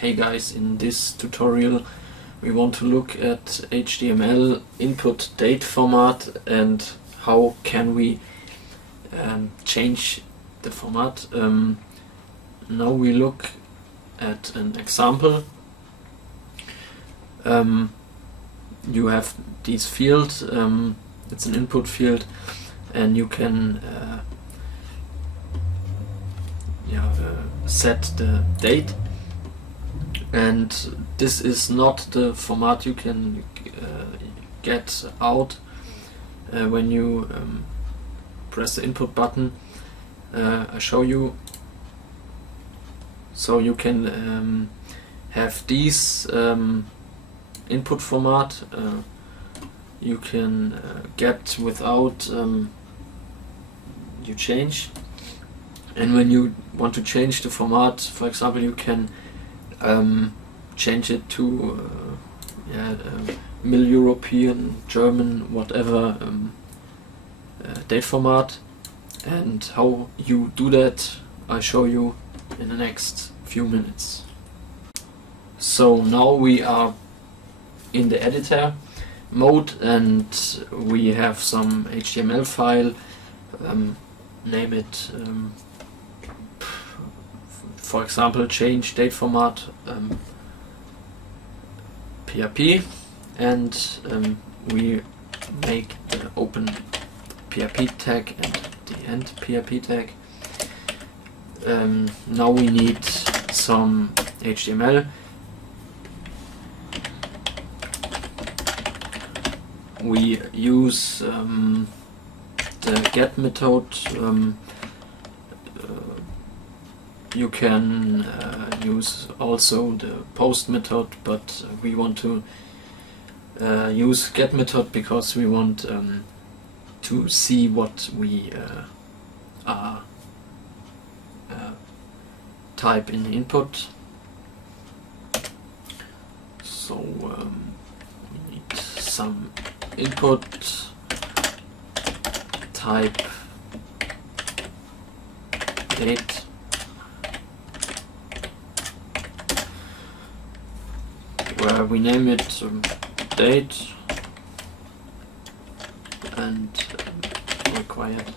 Hey guys, in this tutorial we want to look at HTML input date format and how can we change the format. Now we look at an example. You have this field, it's an input field, and you can set the date, and this is not the format you can get out when you press the input button. I show you. So you can have these input format you can get without you change. And when you want to change the format, for example, you can change it to Middle European, German, whatever date format. And how you do that, I show you in the next few minutes. So now we are in the editor mode and we have some HTML file, name it for example change date format PHP, and we make the open PHP tag and the end PHP tag. Now we need some HTML. We use the get method. You can use also the post method, but we want to use get method because we want to see what we are type in the input. So we need some input type date, where we name it date and required.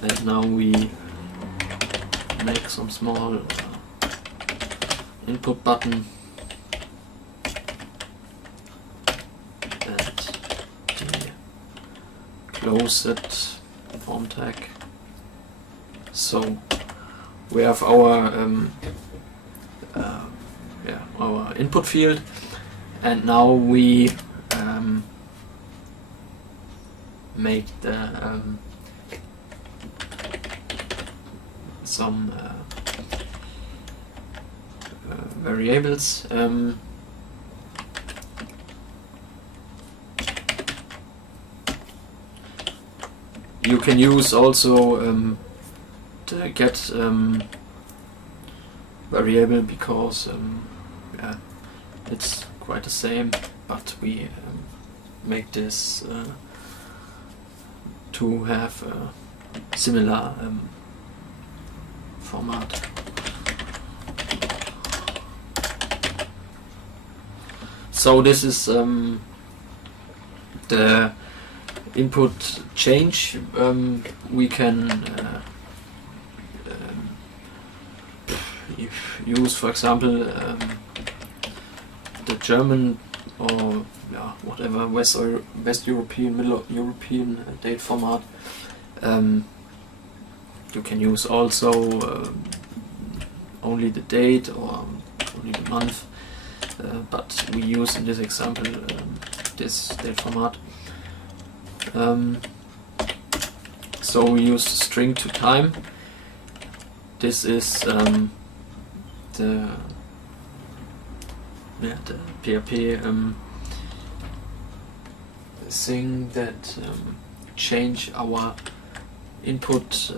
And now we make some small input button and the closed form tag. So we have our our input field, and now we make the some variables. You can use also the get variable because it's quite the same, but we make this to have a similar format. So this is the input change. We can use, for example, the German or whatever West European, Middle European date format. You can use also only the date or only the month, but we use in this example this date format. So we use string to time. This is the PHP thing that change our input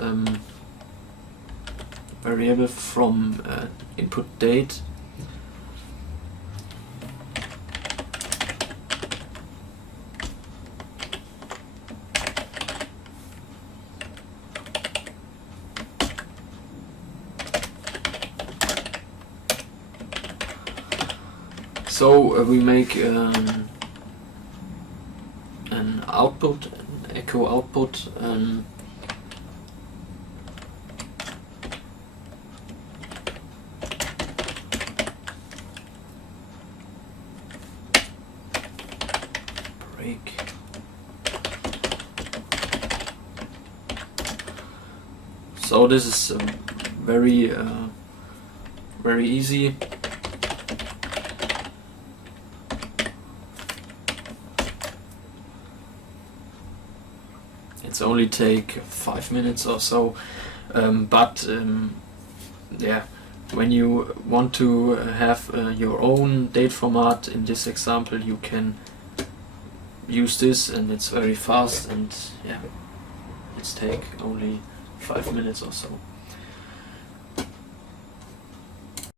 variable from input date So we make an output, an echo output. Break. So this is very easy. It's only take 5 minutes or so, but yeah, when you want to have your own date format, in this example you can use this, and it's very fast, and yeah, it's take only 5 minutes or so.